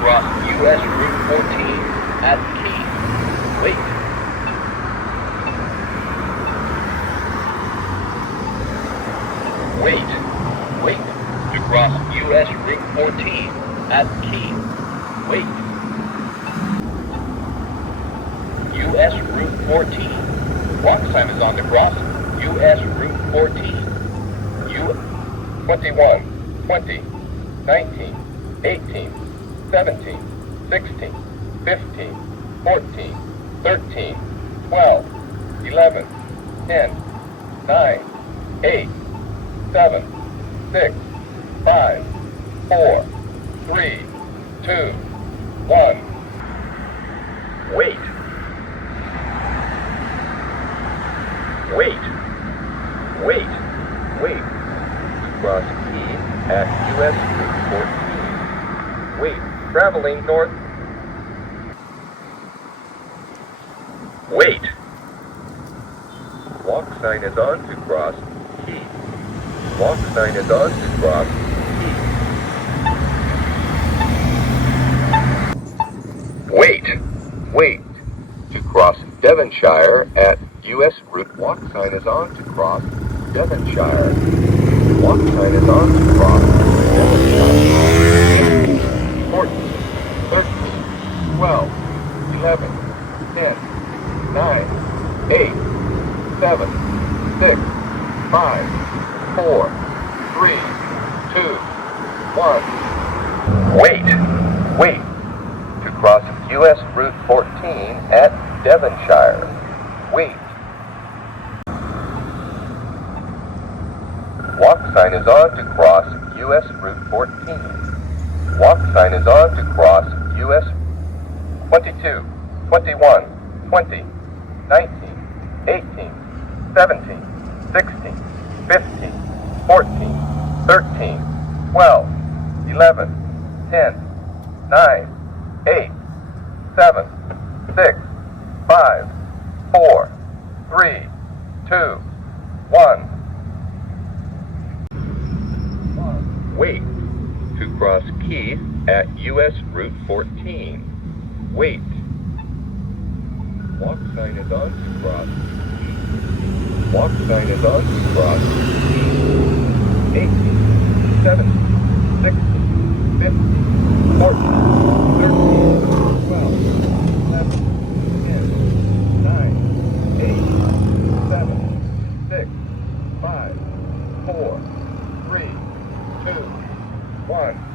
cross US Route 14 at Key. Wait. Wait. Wait. To cross US Route 14 at Key. Wait. US Route 14. Walk sign is on to cross US Route 14. 21, 20, 19, 18, 17, 16, 15, 14, 13, 12, 11, 10, 9, 8, 7, 6, 5, 4, 3, 2, 1. Wait. Wait. Wait. Wait. Cross Key at US Route 14. Wait. Traveling north. Wait. Walk sign is on to cross Key. Walk sign is on to cross Key. Wait. Wait. To cross Devonshire at US Route. Walk sign is on to cross Devonshire. Walk sign is on to cross Devonshire. 14, 13, 12, 11, 10, 9, 8, 7, 6, 5, 4, 3, 2, 1. Wait. Wait. To cross US Route 14 at Devonshire. Wait. Walk sign is on to cross US Route 14. Walk sign is on to cross US 22, 21, 20, 19, 18, 17, 16, 15, 14, 13, 12, 11, 10, 9, 8, 7, 6, 5, 4, 3, 2, 1. Wait. To cross Key at US Route 14. Wait. Walk sign is on to cross Key. Walk sign is on to cross Key. 18, 17, 16, 15, 14, 13, 12, 11, 10, 9, 8, 7, 6, 5, 4, 3, 2, 1.